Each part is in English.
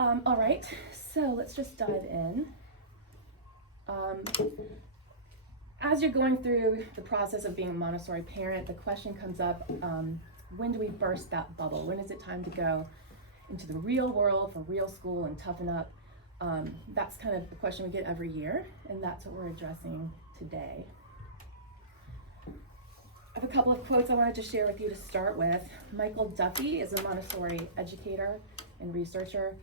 All right, so let's just dive in. As you're going through the process of being a Montessori parent, the question comes up, when do we burst that bubble? When is it time to go into the real world for real school and toughen up? That's kind of the question we get every year, and that's what we're addressing today. I have a couple of quotes I wanted to share with you to start with. Michael Duffy is a Montessori educator and researcher,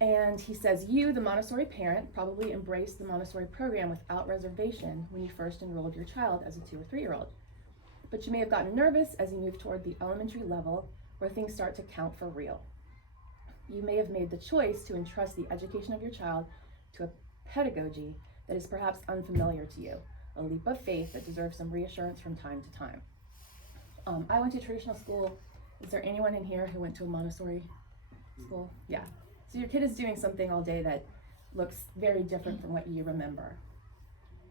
and he says, you, the Montessori parent, probably embraced the Montessori program without reservation when you first enrolled your child as a 2 or 3-year-old. But you may have gotten nervous as you move toward the elementary level where things start to count for real. You may have made the choice to entrust the education of your child to a pedagogy that is perhaps unfamiliar to you, a leap of faith that deserves some reassurance from time to time. I went to traditional school. Is there anyone in here who went to a Montessori school? Yeah. So your kid is doing something all day that looks very different from what you remember.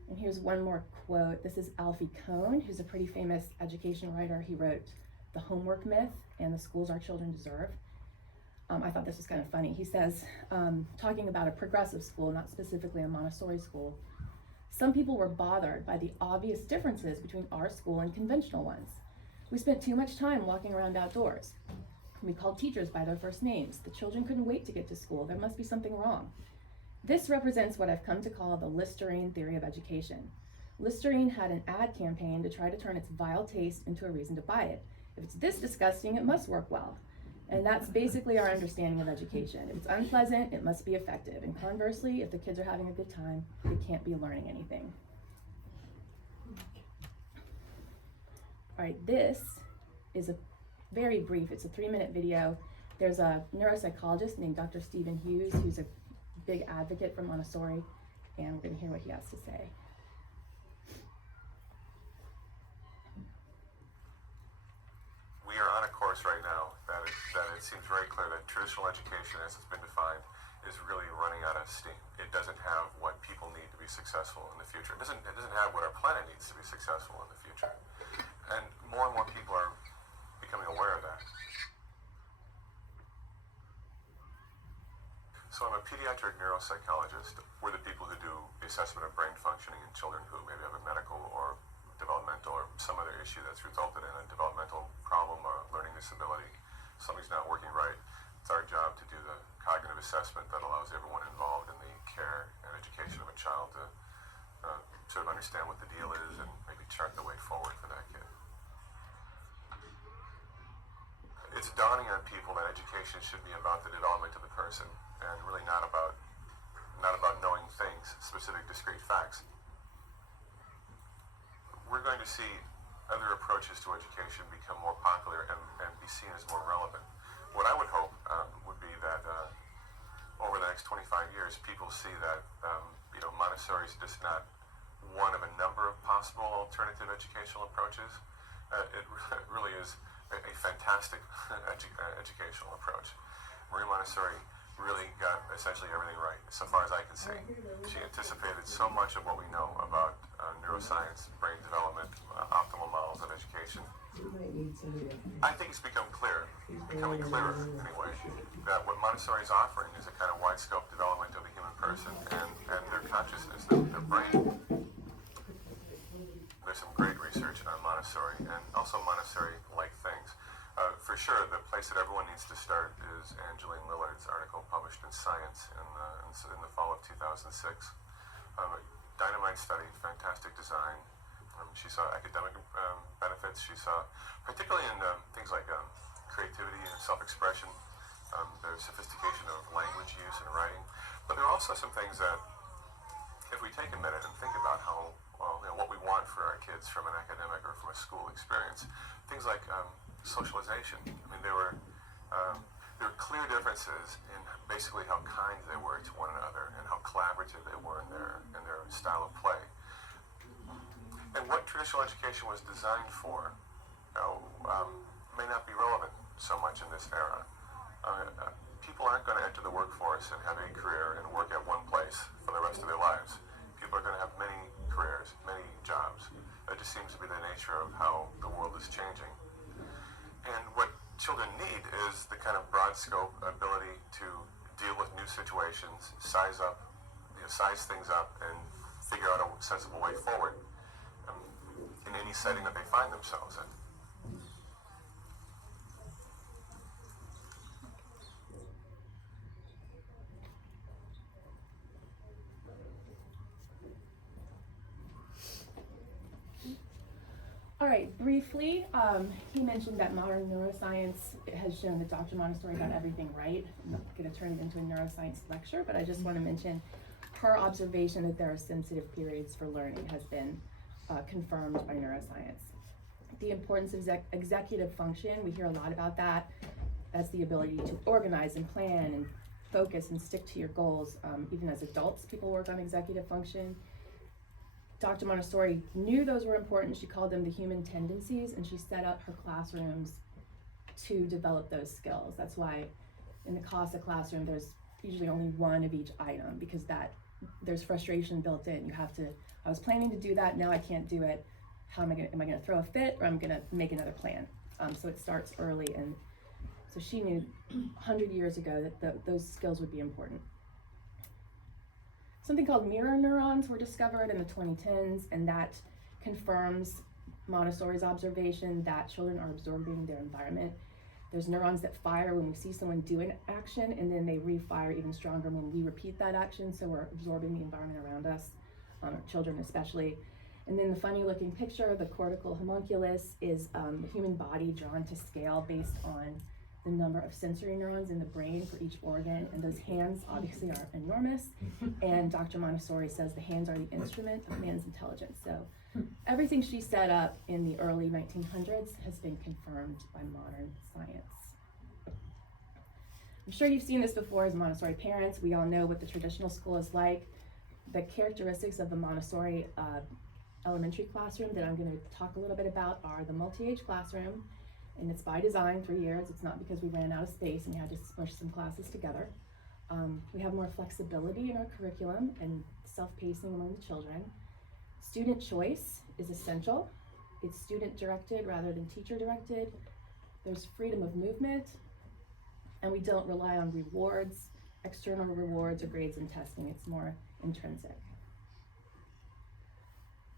And here's one more quote. This is Alfie Kohn, who's a pretty famous education writer. He wrote The Homework Myth and The Schools Our Children Deserve. I thought this was kind of funny. He says, talking about a progressive school, not specifically a Montessori school, some people were bothered by the obvious differences between our school and conventional ones. We spent too much time walking around outdoors. We called teachers by their first names. The children couldn't wait to get to school. There must be something wrong. This represents what I've come to call the Listerine theory of education. Listerine had an ad campaign to try to turn its vile taste into a reason to buy it. If it's this disgusting, it must work well. And that's basically our understanding of education. If it's unpleasant, it must be effective. And conversely, if the kids are having a good time, they can't be learning anything. All right, this is a very brief, it's a 3-minute video. There's a neuropsychologist named Dr. Stephen Hughes, who's a big advocate for Montessori, and we're gonna hear what he has to say. We are on a course right now that it seems very clear that traditional education, as it's been defined, is really running out of steam. It doesn't have what people need to be successful in the future. It doesn't have what our planet needs to be successful in the future. And more people are becoming aware of that. So I'm a pediatric neuropsychologist. We're the people who do the assessment of brain functioning in children who maybe have a medical or developmental or some other issue that's resulted in a developmental problem or learning disability. Something's not working right. It's our job to do the cognitive assessment that allows everyone involved in the care and education of a child to sort of understand what the deal is and maybe chart the way forward for that kid. It's dawning on people that education should be about the development of the person and really not about knowing things, specific, discrete facts. We're going to see other approaches to education become more popular and be seen as more relevant. What I would hope would be that over the next 25 years, people see that Montessori is just not one of a number of possible alternative educational approaches. It really is a fantastic educational approach. Marie Montessori really got essentially everything right, so far as I can see. She anticipated so much of what we know about neuroscience, brain development, optimal models of education. I think it's becoming clearer anyway, that what Montessori is offering is a kind of wide-scope development of the human person and their consciousness, their brain. There's some great research on Montessori and also Montessori-like things. For sure, the place that everyone needs to start is Angeline Lillard's article published in Science in the fall of 2006. Dynamite study, fantastic design. She saw academic benefits. She saw, particularly in things like creativity and self-expression, the sophistication of language use and writing. But there are also some things that, if we take a minute and think about how, what we want for our kids from an academic or from a school experience, things like socialization. I mean, there were clear differences in basically how kind they were to one another and how collaborative they were in their style of play. And what traditional education was designed for may not be relevant so much in this era. People aren't going to enter the workforce and have a career and work at one place for the rest of their lives. People are going to have many careers, many jobs. That just seems to be the nature of how the world is changing. And what children need is the kind of broad scope ability to deal with situations, size things up, and figure out a sensible way forward in any setting that they find themselves in. All right, briefly, he mentioned that modern neuroscience has shown that Dr. Montessori got everything right. I'm not going to turn it into a neuroscience lecture, but I just want to mention her observation that there are sensitive periods for learning has been confirmed by neuroscience. The importance of executive function, we hear a lot about that. That's the ability to organize and plan and focus and stick to your goals. Even as adults, people work on executive function. Dr. Montessori knew those were important. She called them the human tendencies, and she set up her classrooms to develop those skills. That's why in the CASA classroom, there's usually only one of each item, because there's frustration built in. I was planning to do that, now I can't do it. Am I gonna throw a fit, or I'm gonna make another plan? So it starts early, and so she knew 100 years ago that those skills would be important. Something called mirror neurons were discovered in the 2010s, and that confirms Montessori's observation that children are absorbing their environment. There's neurons that fire when we see someone do an action, and then they refire even stronger when we repeat that action, so we're absorbing the environment around us, children especially. And then the funny looking picture, the cortical homunculus, is the human body drawn to scale based on the number of sensory neurons in the brain for each organ, and those hands obviously are enormous, and Dr. Montessori says the hands are the instrument of man's intelligence. So everything she set up in the early 1900s has been confirmed by modern science. I'm sure you've seen this before as Montessori parents. We all know what the traditional school is like. The characteristics of the Montessori elementary classroom that I'm going to talk a little bit about are the multi-age classroom, and it's by design, 3 years. It's not because we ran out of space and we had to smush some classes together. We have more flexibility in our curriculum and self-pacing among the children. Student choice is essential. It's student-directed rather than teacher-directed. There's freedom of movement, and we don't rely on rewards, external rewards or grades and testing. It's more intrinsic.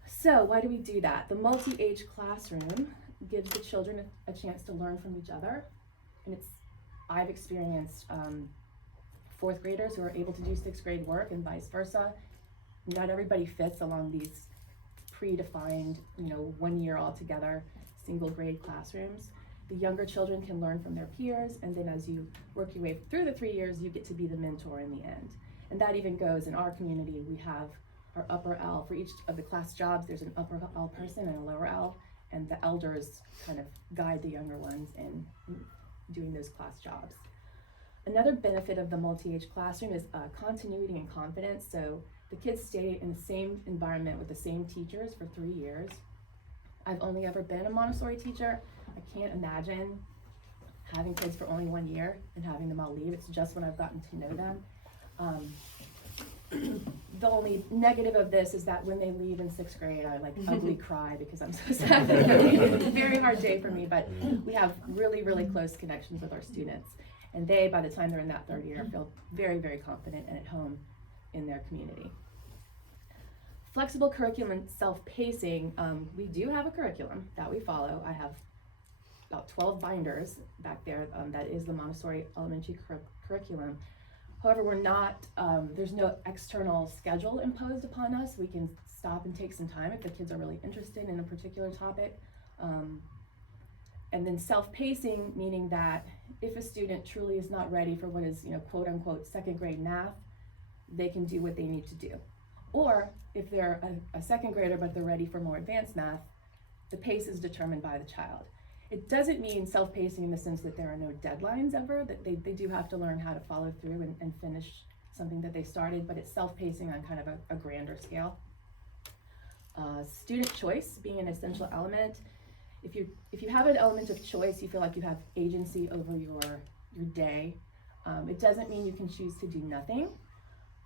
So why do we do that? The multi-age classroom gives the children a chance to learn from each other, and I've experienced fourth graders who are able to do sixth grade work and vice versa. Not everybody fits along these predefined, 1 year altogether single grade classrooms. The younger children can learn from their peers, and then as you work your way through the 3 years, you get to be the mentor in the end. And that even goes in our community. We have our upper L. For each of the class jobs, there's an upper L person and a lower L, and the elders kind of guide the younger ones in doing those class jobs. Another benefit of the multi-age classroom is continuity and confidence. So the kids stay in the same environment with the same teachers for 3 years. I've only ever been a Montessori teacher. I can't imagine having kids for only 1 year and having them all leave. It's just when I've gotten to know them. The only negative of this is that when they leave in sixth grade, I ugly cry because I'm so sad. It's a very hard day for me, but we have really, really close connections with our students. And they, by the time they're in that third year, feel very, very confident and at home in their community. Flexible curriculum and self-pacing, we do have a curriculum that we follow. I have about 12 binders back there. That is the Montessori elementary curriculum. However, we're not, there's no external schedule imposed upon us. We can stop and take some time if the kids are really interested in a particular topic. And then self-pacing, meaning that if a student truly is not ready for what is, quote unquote, second grade math, they can do what they need to do. Or if they're a second grader but they're ready for more advanced math, the pace is determined by the child. It doesn't mean self-pacing in the sense that there are no deadlines ever, that they do have to learn how to follow through and finish something that they started, but it's self-pacing on kind of a grander scale. Student choice being an essential element. If you have an element of choice, you feel like you have agency over your day. It doesn't mean you can choose to do nothing.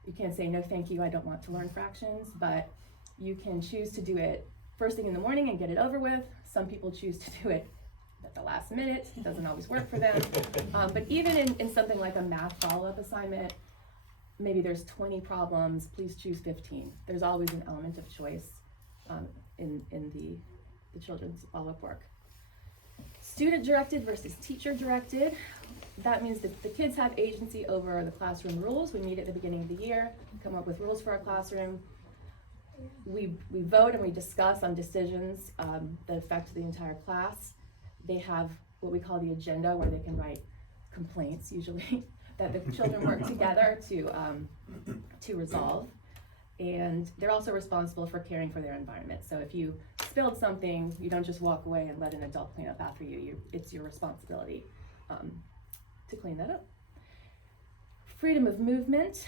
You can't say, no thank you, I don't want to learn fractions, but you can choose to do it first thing in the morning and get it over with. Some people choose to do it at the last minute. It doesn't always work for them. But even in something like a math follow-up assignment, maybe there's 20 problems, please choose 15. There's always an element of choice in the children's follow-up work. Student directed versus teacher directed. That means that the kids have agency over the classroom rules. We meet at the beginning of the year, come up with rules for our classroom. We vote and we discuss on decisions that affect the entire class. They have what we call the agenda, where they can write complaints, usually, that the children work together to resolve. And they're also responsible for caring for their environment. So if you spilled something, you don't just walk away and let an adult clean up after you. It's your responsibility to clean that up. Freedom of movement,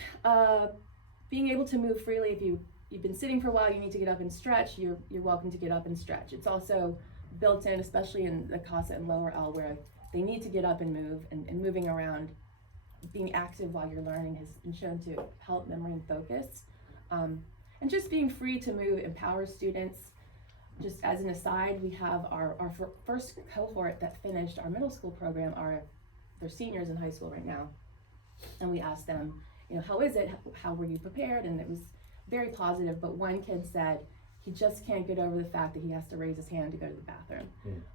being able to move freely. If you've been sitting for a while, you need to get up and stretch, you're welcome to get up and stretch. It's also built in, especially in the CASA and lower L, where they need to get up and move, and moving around, being active while you're learning has been shown to help memory and focus. And just being free to move empowers students. Just as an aside, we have our first cohort that finished our middle school program. They're seniors in high school right now. And we asked them, how is it? How were you prepared? And it was very positive, but one kid said he just can't get over the fact that he has to raise his hand to go to the bathroom.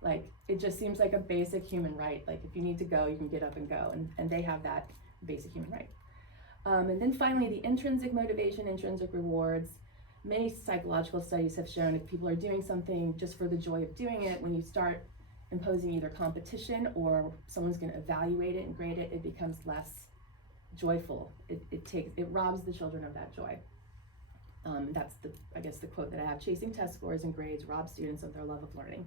Like, it just seems like a basic human right. Like, if you need to go, you can get up and go, and they have that basic human right. And then finally, the intrinsic motivation, intrinsic rewards. Many psychological studies have shown if people are doing something just for the joy of doing it, when you start imposing either competition or someone's going to evaluate it and grade it, it becomes less joyful. It robs the children of that joy. That's the quote that I have. Chasing test scores and grades rob students of their love of learning.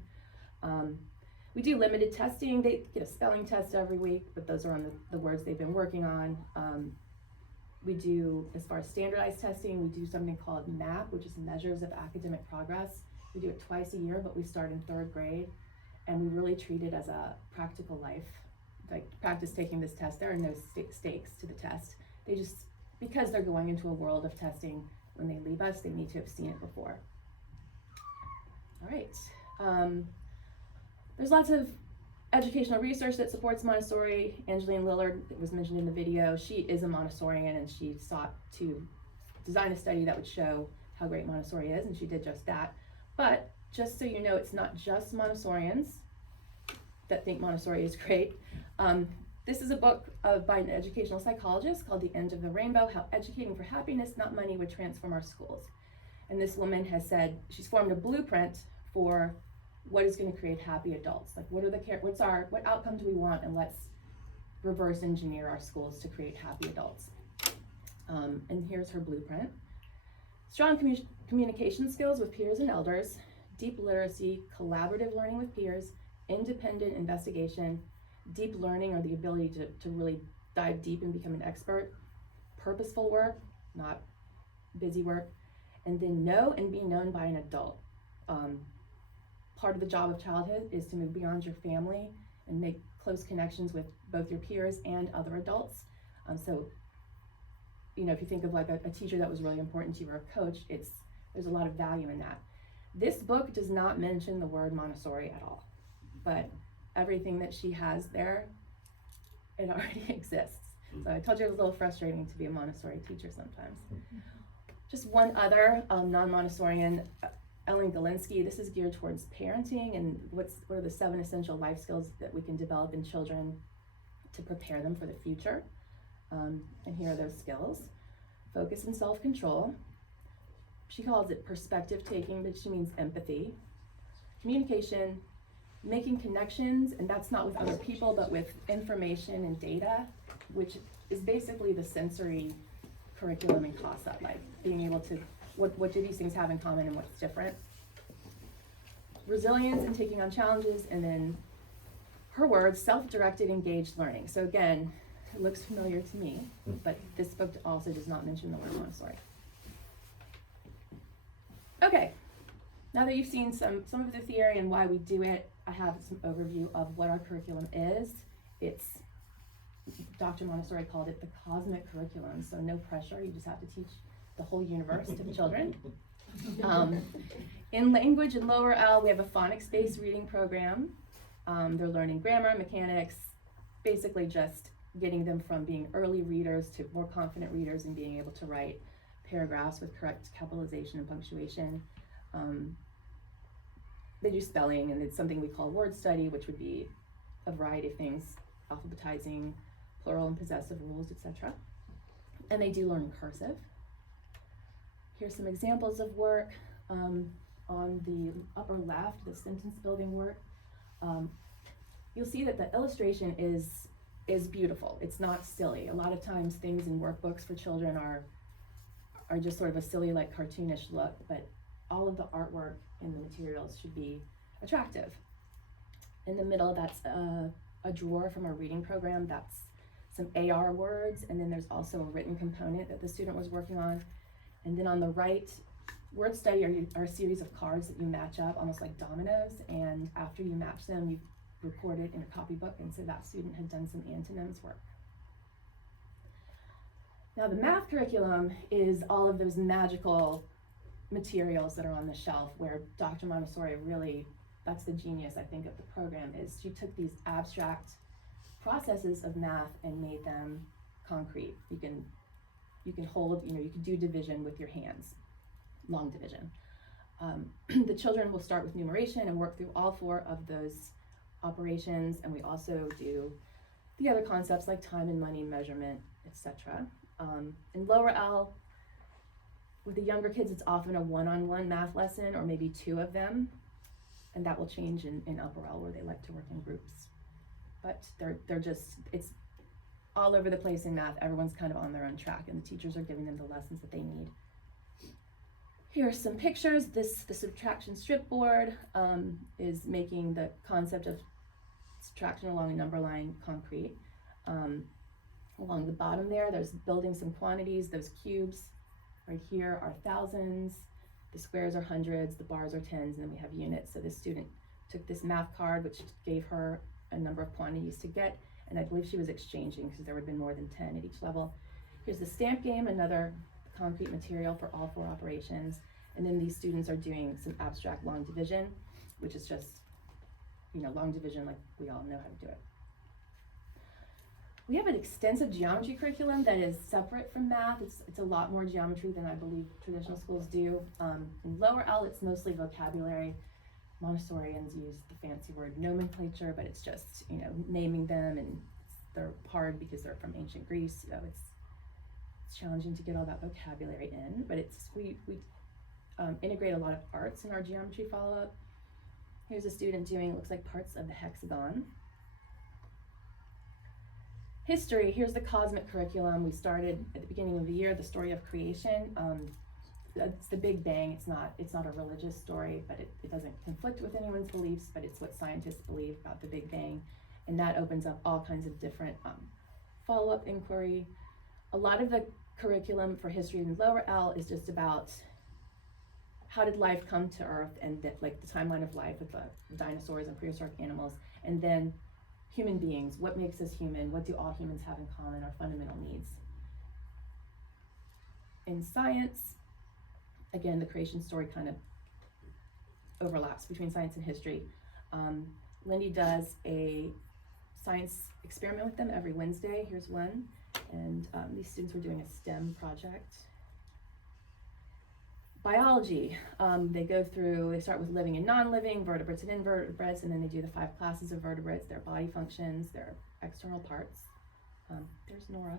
We do limited testing. They get a spelling test every week, but those are on the words they've been working on. We do, as far as standardized testing, we do something called MAP, which is Measures of Academic Progress. We do it twice a year, but we start in 3rd grade, and we really treat it as a practical life. Like, practice taking this test. There are no stakes to the test. They just, because they're going into a world of testing, when they leave us, they need to have seen it before. All right. There's lots of educational research that supports Montessori. Angeline Lillard, that was mentioned in the video, she is a Montessorian, and she sought to design a study that would show how great Montessori is, and she did just that. But just so you know, it's not just Montessorians that think Montessori is great. This is a book by an educational psychologist called The End of the Rainbow, How Educating for Happiness, Not Money, Would Transform Our Schools. And this woman has said, she's formed a blueprint for what is going to create happy adults. Like, what outcome do we want, and let's reverse engineer our schools to create happy adults. And here's her blueprint. Strong communication skills with peers and elders, deep literacy, collaborative learning with peers, independent investigation, deep learning, or the ability to really dive deep and become an expert, purposeful work, not busy work, and then know and be known by an adult. Part of the job of childhood is to move beyond your family and make close connections with both your peers and other adults. So, if you think of like a teacher that was really important to you, or a coach, there's a lot of value in that. This book does not mention the word Montessori at all, but everything that she has there, it already exists. So I told you it was a little frustrating to be a Montessori teacher sometimes. Just one other non-Montessorian, Ellen Galinsky. This is geared towards parenting and what are the 7 essential life skills that we can develop in children to prepare them for the future. And here are those skills. Focus and self-control. She calls it perspective taking, but she means empathy. Communication, making connections, and that's not with other people, but with information and data, which is basically the sensory curriculum in CASA, like being able to, what do these things have in common and what's different. Resilience and taking on challenges, and then her words, self-directed, engaged learning. So again, it looks familiar to me, but this book also does not mention the word Montessori. Okay, now that you've seen some of the theory and why we do it, I have some overview of what our curriculum is. Dr. Montessori called it the cosmic curriculum, so no pressure, you just have to teach the whole universe to the children. In language and lower L, we have a phonics-based reading program. They're learning grammar, mechanics, basically just getting them from being early readers to more confident readers and being able to write paragraphs with correct capitalization and punctuation. They do spelling, and it's something we call word study, which would be a variety of things, alphabetizing, plural and possessive rules, etc. And they do learn cursive. Here's some examples of work. On the upper left, the sentence building work, you'll see that the illustration is beautiful. It's not silly. A lot of times things in workbooks for children are just sort of a silly, like cartoonish look, but all of the artwork in the materials should be attractive. In the middle, that's a drawer from our reading program. That's some AR words, and then there's also a written component that the student was working on. And then on the right, word study are a series of cards that you match up almost like dominoes, and after you match them, you record it in a copybook, and so that student had done some antonyms work. Now the math curriculum is all of those magical materials that are on the shelf, where Dr. Montessori really, that's the genius, I think, of the program, is she took these abstract processes of math and made them concrete. You can hold, you can do division with your hands, long division. The children will start with numeration and work through all 4 of those operations, and we also do the other concepts like time and money, measurement, etc. In lower L, with the younger kids, it's often a one-on-one math lesson, or maybe 2 of them, and that will change in upper L, where they like to work in groups. But they're just, it's all over the place in math. Everyone's kind of on their own track, and the teachers are giving them the lessons that they need. Here are some pictures. The subtraction strip board is making the concept of subtraction along a number line concrete. Along the bottom there's building some quantities. Those cubes right here are thousands, the squares are hundreds, the bars are tens, and then we have units. So this student took this math card, which gave her a number of quantities to get, and I believe she was exchanging because there would have been more than 10 at each level. Here's the stamp game, another concrete material for all 4 operations. And then these students are doing some abstract long division, which is just, long division like we all know how to do it. We have an extensive geometry curriculum that is separate from math. It's a lot more geometry than I believe traditional schools do. In lower L, it's mostly vocabulary. Montessorians use the fancy word nomenclature, but it's just, naming them, and they're hard because they're from ancient Greece. It's challenging to get all that vocabulary in, but we integrate a lot of arts in our geometry follow-up. Here's a student doing, looks like parts of the hexagon. History, here's the cosmic curriculum. We started at the beginning of the year, the story of creation. It's the Big Bang. It's not a religious story, but it doesn't conflict with anyone's beliefs, but it's what scientists believe about the Big Bang. And that opens up all kinds of different follow-up inquiry. A lot of the curriculum for history in lower L is just about how did life come to Earth, and the timeline of life with the dinosaurs and prehistoric animals, and then human beings. What makes us human? What do all humans have in common? Our fundamental needs. In science, again, the creation story kind of overlaps between science and history. Lindy does a science experiment with them every Wednesday. Here's one. And these students were doing a STEM project. Biology, they start with living and non-living, vertebrates and invertebrates, and then they do the 5 classes of vertebrates, their body functions, their external parts. There's Nora.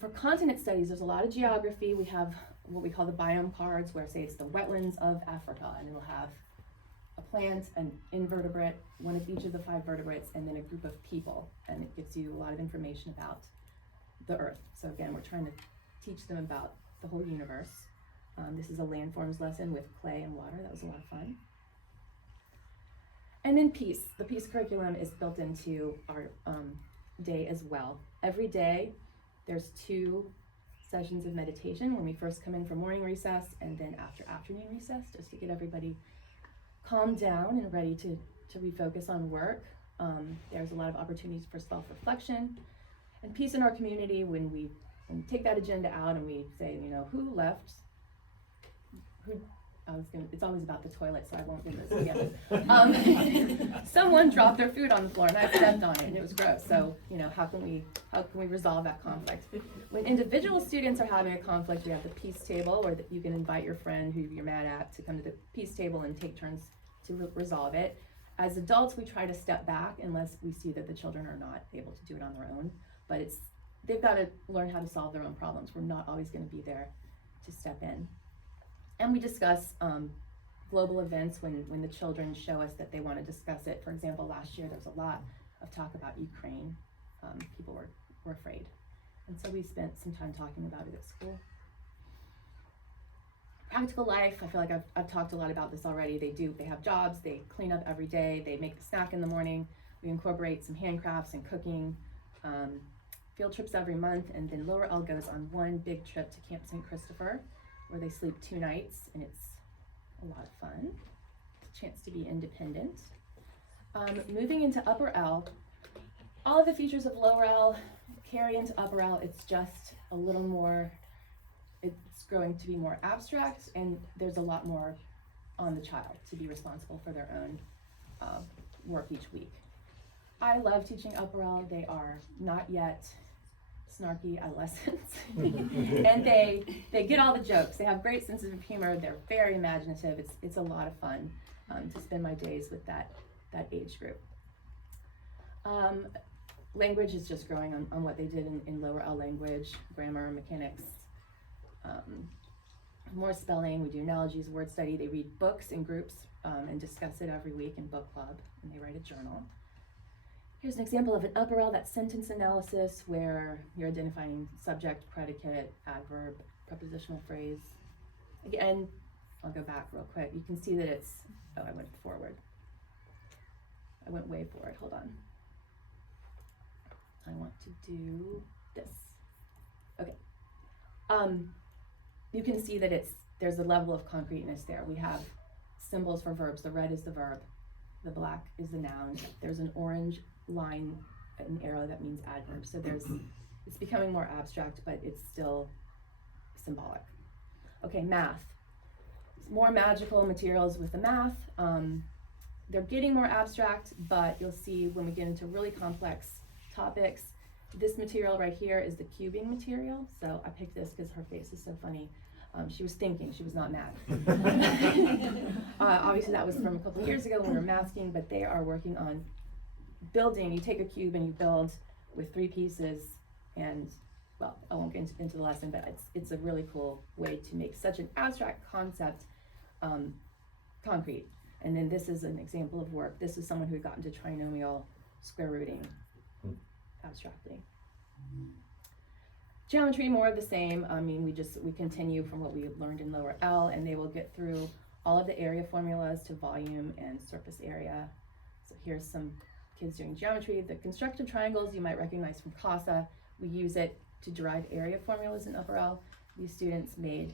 For continent studies, there's a lot of geography. We have what we call the biome cards, where say it's the wetlands of Africa, and it'll have a plant, an invertebrate, one of each of the 5 vertebrates, and then a group of people, and it gives you a lot of information about the Earth. So again, we're trying to teach them about the whole universe. This is a landforms lesson with clay and water. That was a lot of fun. And then peace. The peace curriculum is built into our day as well. Every day there's 2 sessions of meditation when we first come in for morning recess, and then after afternoon recess, just to get everybody calmed down and ready to refocus on work. There's a lot of opportunities for self-reflection and peace in our community when we take that agenda out and we say, who left, who it's always about the toilet, so I won't do this again. Someone dropped their food on the floor and I stepped on it and it was gross. So, how can we resolve that conflict? When individual students are having a conflict, we have the peace table where you can invite your friend who you're mad at to come to the peace table and take turns to resolve it. As adults, we try to step back unless we see that the children are not able to do it on their own, but they've got to learn how to solve their own problems. We're not always going to be there to step in. And we discuss global events when the children show us that they want to discuss it. For example, last year there was a lot of talk about Ukraine. People were afraid. And so we spent some time talking about it at school. Practical life, I feel like I've talked a lot about this already. They have jobs, they clean up every day, they make the snack in the morning. We incorporate some handcrafts and cooking. Field trips every month, and then Lower L goes on one big trip to Camp St. Christopher, where they sleep 2 nights, and it's a lot of fun. It's a chance to be independent. Moving into Upper L, all of the features of Lower L carry into Upper L. It's just a little more, it's growing to be more abstract, and there's a lot more on the child to be responsible for their own work each week. I love teaching Upper L. They are not yet snarky adolescents and they get all the jokes. They have great senses of humor. They're very imaginative. It's a lot of fun to spend my days with that age group. Language is just growing on what they did in Lower L language, grammar, mechanics, more spelling. We do analogies, word study. They read books in groups and discuss it every week in book club, and they write a journal. Here's an example of an Upper L, that sentence analysis where you're identifying subject, predicate, adverb, prepositional phrase. Again, I'll go back real quick. You can see that I went forward. I went way forward, hold on. I want to do this. Okay. You can see that there's a level of concreteness there. We have symbols for verbs. The red is the verb. The black is the noun. There's an orange line, an arrow that means adverb. So it's becoming more abstract, but it's still symbolic. Okay, math. More magical materials with the math. They're getting more abstract, but you'll see when we get into really complex topics, this material right here is the cubing material. So I picked this because her face is so funny. She was thinking, she was not mad. Obviously that was from a couple of years ago when we were masking, but they are working on building. You take a cube and you build with 3 pieces, and well, I won't get into the lesson, but it's a really cool way to make such an abstract concept concrete. And then this is an example of work. This is someone who had gotten to trinomial square rooting abstractly. Geometry, more of the same. I mean, we continue from what we learned in Lower L, and they will get through all of the area formulas to volume and surface area. So here's some kids doing geometry. The constructive triangles you might recognize from CASA. We use it to derive area formulas in Upper L. These students made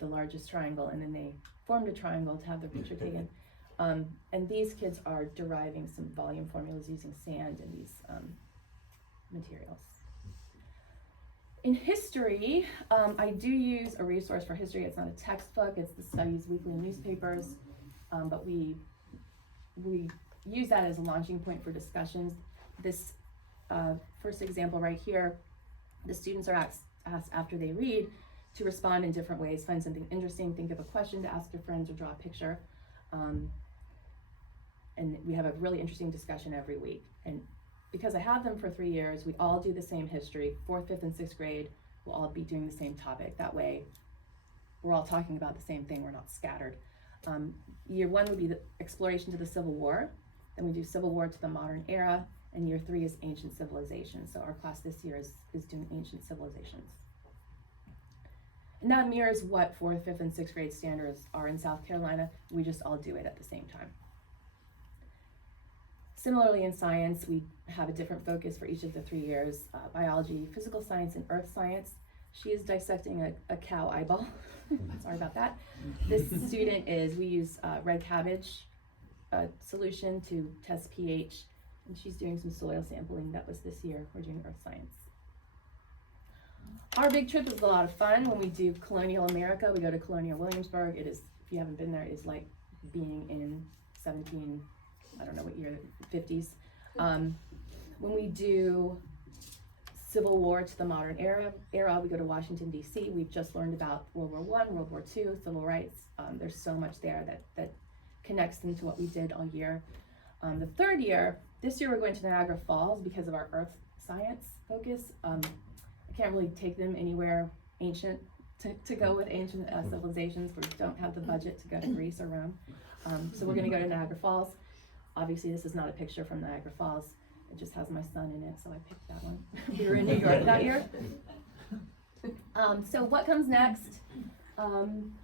the largest triangle, and then they formed a triangle to have their picture taken. And these kids are deriving some volume formulas using sand and these materials. In history, I do use a resource for history. It's not a textbook, it's the Studies Weekly newspapers, but we use that as a launching point for discussions. This first example right here, the students are asked after they read to respond in different ways, find something interesting, think of a question to ask their friends, or draw a picture. And we have a really interesting discussion every week. And because I have them for 3 years, we all do the same history. 4th, 5th, and 6th grade will all be doing the same topic. That way, we're all talking about the same thing, we're not scattered. Year 1 would be the exploration to the Civil War. Then we do Civil War to the modern era, and year 3 is ancient civilizations. So our class this year is doing ancient civilizations. And that mirrors what 4th, 5th, and 6th grade standards are in South Carolina. We just all do it at the same time. Similarly in science, we have a different focus for each of the 3 years. Biology, physical science, and earth science. She is dissecting a cow eyeball. Sorry about that. This student we use red cabbage solution to test pH, and she's doing some soil sampling. That was this year. We're doing earth science. Our big trip is a lot of fun. When we do colonial America, we go to Colonial Williamsburg. It is if you haven't been there, is like being in 17, I don't know what year, 50s. When we do Civil War to the modern era, we go to Washington, D.C. We've just learned about World War I, World War II, civil rights. There's so much there that connects them to what we did all year. The third year, this year we're going to Niagara Falls because of our earth science focus. I can't really take them anywhere ancient to go with ancient civilizations. We don't have the budget to go to Greece or Rome. So we're gonna go to Niagara Falls. Obviously this is not a picture from Niagara Falls. It just has my son in it, so I picked that one. We were in New York that year. So what comes next? I'm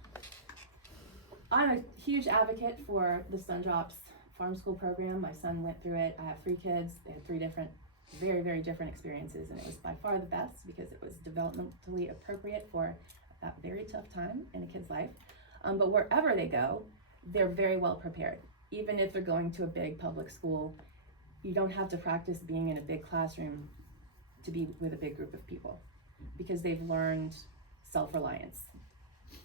a huge advocate for the Sundrops farm school program. My son went through it. I have 3 kids. They had 3 different, very, very different experiences, and it was by far the best because it was developmentally appropriate for that very tough time in a kid's life. But wherever they go, they're very well prepared. Even if they're going to a big public school, you don't have to practice being in a big classroom to be with a big group of people because they've learned self-reliance.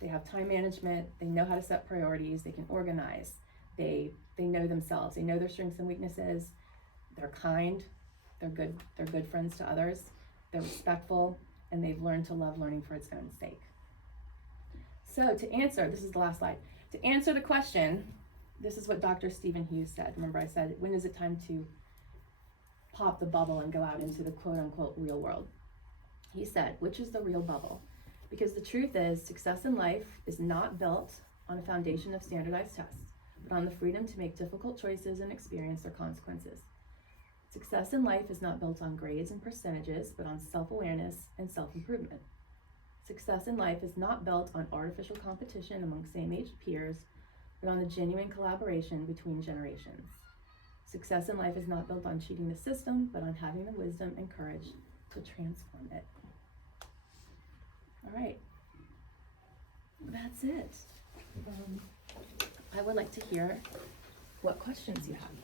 They have time management, they know how to set priorities, they can organize, they know themselves, they know their strengths and weaknesses, they're kind, they're good friends to others, they're respectful, and they've learned to love learning for its own sake. So to answer, this is the last slide, to answer the question, this is what Dr. Stephen Hughes said. Remember I said, when is it time to pop the bubble and go out into the quote-unquote real world? He said, which is the real bubble? Because the truth is, success in life is not built on a foundation of standardized tests, but on the freedom to make difficult choices and experience their consequences. Success in life is not built on grades and percentages, but on self-awareness and self-improvement. Success in life is not built on artificial competition among same-age peers, but on the genuine collaboration between generations. Success in life is not built on cheating the system, but on having the wisdom and courage to transform it. All right, that's it. I would like to hear what questions you have.